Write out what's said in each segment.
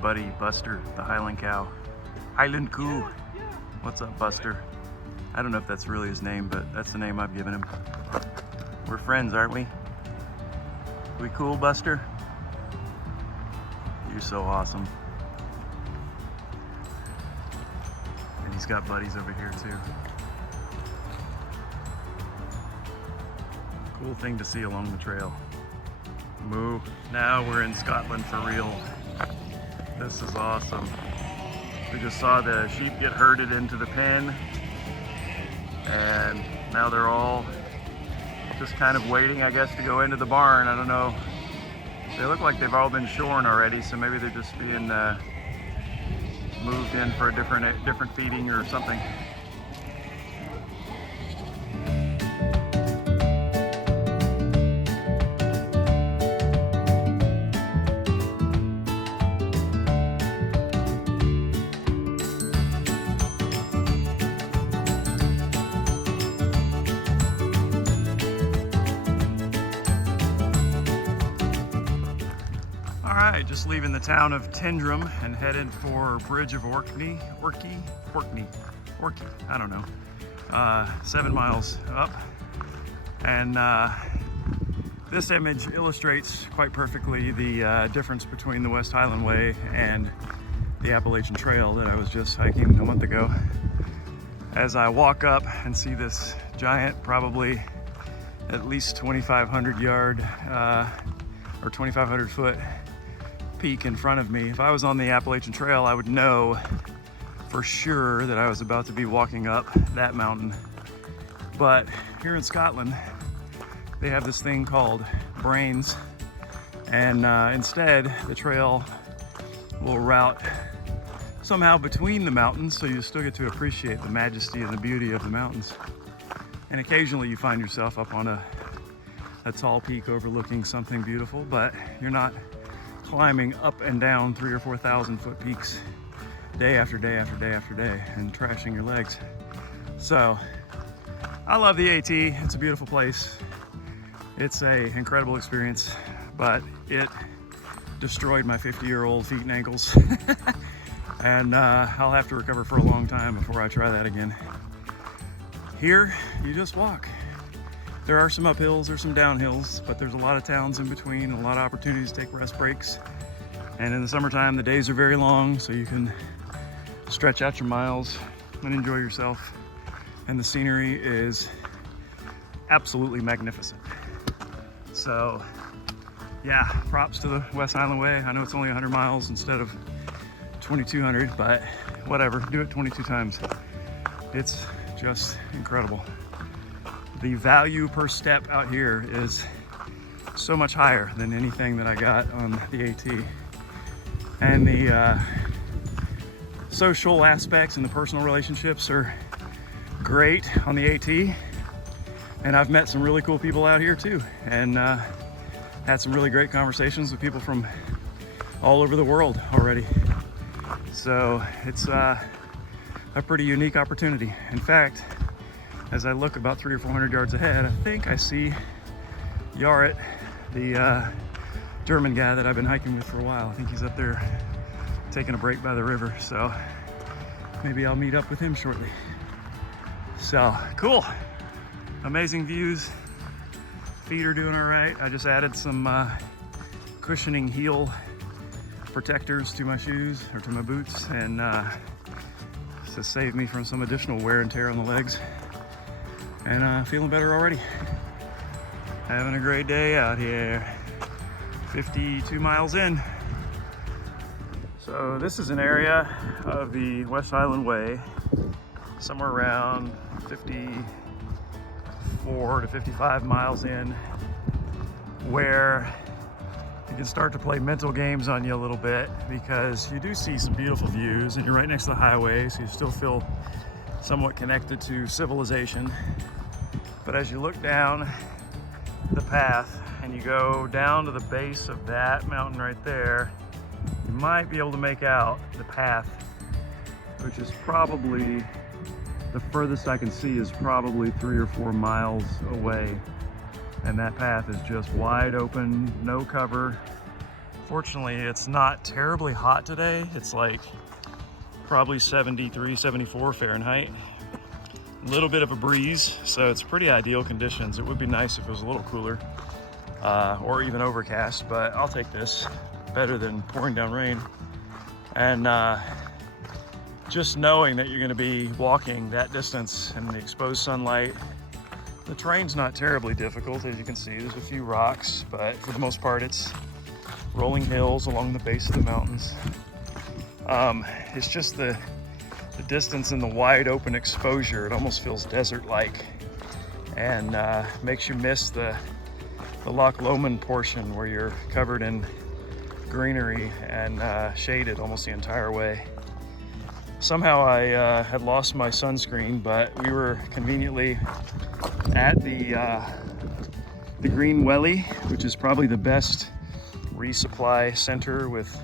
buddy Buster, the Highland cow. Highland coo. What's up, Buster? I don't know if that's really his name, but that's the name I've given him. We're friends, aren't we? We cool, Buster? You're so awesome. And he's got buddies over here too. Cool thing to see along the trail. Moo. Now we're in Scotland for real. This is awesome. We just saw the sheep get herded into the pen, and now they're all just kind of waiting, I guess, to go into the barn. I don't know. They look like they've all been shorn already, so maybe they're just being moved in for a different feeding or something. Alright, just leaving the town of Tyndrum and headed for Bridge of Orkney, I don't know, 7 miles up. And this image illustrates quite perfectly the difference between the West Highland Way and the Appalachian Trail that I was just hiking a month ago. As I walk up and see this giant, probably at least 2,500 yard or 2,500 foot peak in front of me. If I was on the Appalachian Trail, I would know for sure that I was about to be walking up that mountain. But here in Scotland, they have this thing called brains, and instead the trail will route somehow between the mountains, so you still get to appreciate the majesty and the beauty of the mountains. And occasionally you find yourself up on a tall peak overlooking something beautiful, but you're not climbing up and down 3,000 or 4,000 foot peaks day after day after day after day and trashing your legs. So I love the AT. It's a beautiful place. It's an incredible experience, but it destroyed my 50-year-old feet and ankles. And I'll have to recover for a long time before I try that again. Here, you just walk. There are some uphills, there's some downhills, but there's a lot of towns in between and a lot of opportunities to take rest breaks. And in the summertime, the days are very long, so you can stretch out your miles and enjoy yourself. And the scenery is absolutely magnificent. So yeah, props to the West Highland Way. I know it's only 100 miles instead of 2,200, but whatever, do it 22 times. It's just incredible. The value per step out here is so much higher than anything that I got on the AT. And the social aspects and the personal relationships are great on the AT. And I've met some really cool people out here too, and had some really great conversations with people from all over the world already. So it's a pretty unique opportunity. In fact, as I look about 300 or 400 yards ahead, I think I see Jarrett, the German guy that I've been hiking with for a while. I think he's up there taking a break by the river, so maybe I'll meet up with him shortly. So, cool. Amazing views. Feet are doing all right. I just added some cushioning heel protectors to my shoes, or to my boots, and to save me from some additional wear and tear on the legs. And feeling better already. Having a great day out here. 52 miles in. So this is an area of the West Highland Way, somewhere around 54 to 55 miles in, where you can start to play mental games on you a little bit, because you do see some beautiful views and you're right next to the highway, so you still feel somewhat connected to civilization. But as you look down the path and you go down to the base of that mountain right there, you might be able to make out the path, which is probably, the furthest I can see is probably 3 or 4 miles away. And that path is just wide open, no cover, Fortunately, it's not terribly hot today. It's like probably 73, 74 Fahrenheit. A little bit of a breeze, so it's pretty ideal conditions. It would be nice if it was a little cooler or even overcast, but I'll take this. Better than pouring down rain. And just knowing that you're gonna be walking that distance in the exposed sunlight. The terrain's not terribly difficult, as you can see. There's a few rocks, but for the most part, it's rolling hills along the base of the mountains. It's just the distance and the wide open exposure. It almost feels desert-like, and makes you miss the Loch Lomond portion where you're covered in greenery and shaded almost the entire way. Somehow I had lost my sunscreen, but we were conveniently at the Green Welly, which is probably the best resupply center with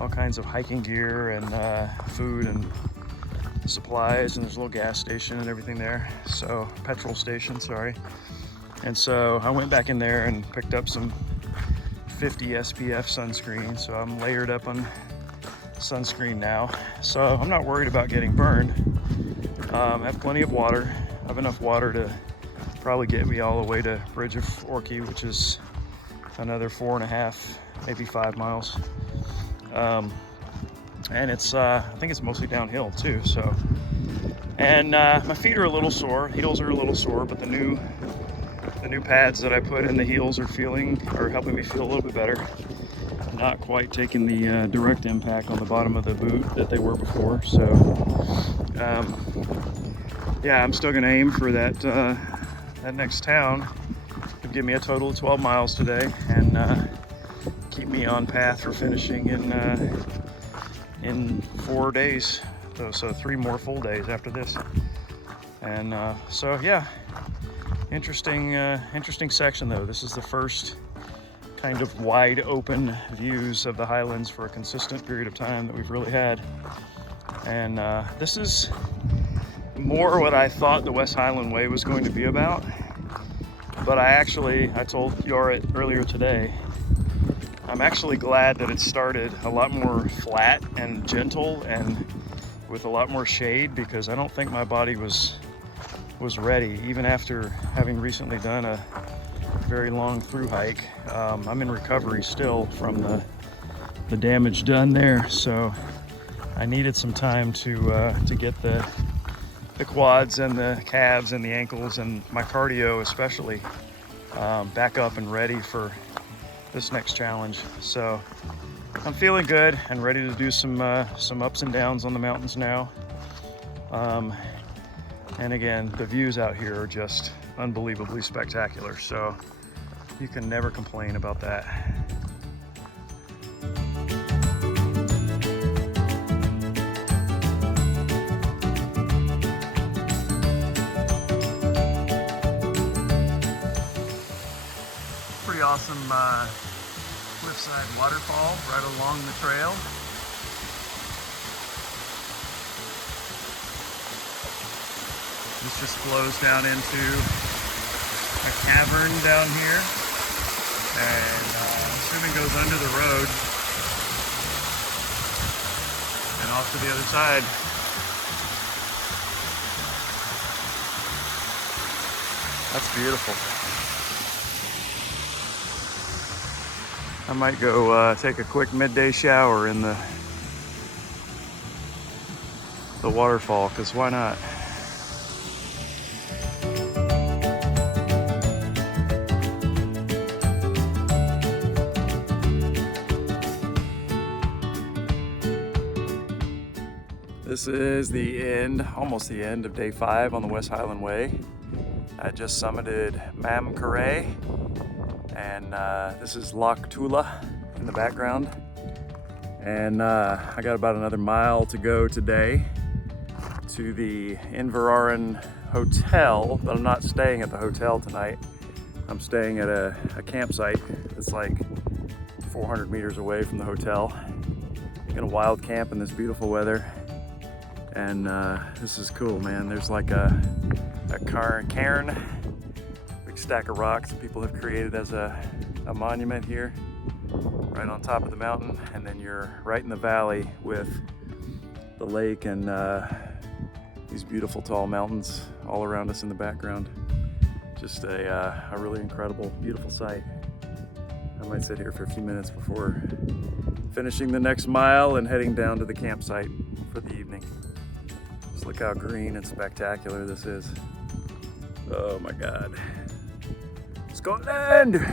all kinds of hiking gear and food and supplies, and there's a little gas station and everything there. So, petrol station, sorry. And so I went back in there and picked up some 50 SPF sunscreen. So I'm layered up on sunscreen now. So I'm not worried about getting burned. I have plenty of water. I have enough water to probably get me all the way to Bridge of Orkney, which is another 4.5, maybe 5 miles. And it's, I think it's mostly downhill too, so. And my feet are a little sore, heels are a little sore, but the new pads that I put in the heels are helping me feel a little bit better. Not quite taking the direct impact on the bottom of the boot that they were before, so. Yeah, I'm still gonna aim for that next town. It'll give me a total of 12 miles today, and keep me on path for finishing in 4 days. So 3 more full days after this. And so yeah, interesting section though. This is the first kind of wide open views of the Highlands for a consistent period of time that we've really had. And this is more what I thought the West Highland Way was going to be about. But I told Yorit earlier today, I'm actually glad that it started a lot more flat and gentle and with a lot more shade, because I don't think my body was ready, even after having recently done a very long through hike. I'm in recovery still from the damage done there, so I needed some time to get the quads and the calves and the ankles and my cardio especially back up and ready for this next challenge. So I'm feeling good and ready to do some ups and downs on the mountains now. And again, the views out here are just unbelievably spectacular, so you can never complain about that. Pretty awesome cliffside waterfall right along the trail. This just flows down into a cavern down here, and assuming goes under the road and off to the other side. That's beautiful. I might go take a quick midday shower in the waterfall, because why not? This is the end, almost the end of day 5 on the West Highland Way. I just summited Mam Carré, and this is Loch Tula in the background. And I got about another mile to go today to the Inveroran hotel, but I'm not staying at the hotel tonight. I'm staying at a campsite that's like 400 meters away from the hotel. I'm gonna wild camp in this beautiful weather. And this is cool, man. There's like a cairn, big stack of rocks that people have created as a monument here. right on top of the mountain, and then you're right in the valley with the lake and these beautiful tall mountains all around us in the background. Just a really incredible, beautiful sight. I might sit here for a few minutes before finishing the next mile and heading down to the campsite for the evening. Just look how green and spectacular this is. Oh my God. Scotland!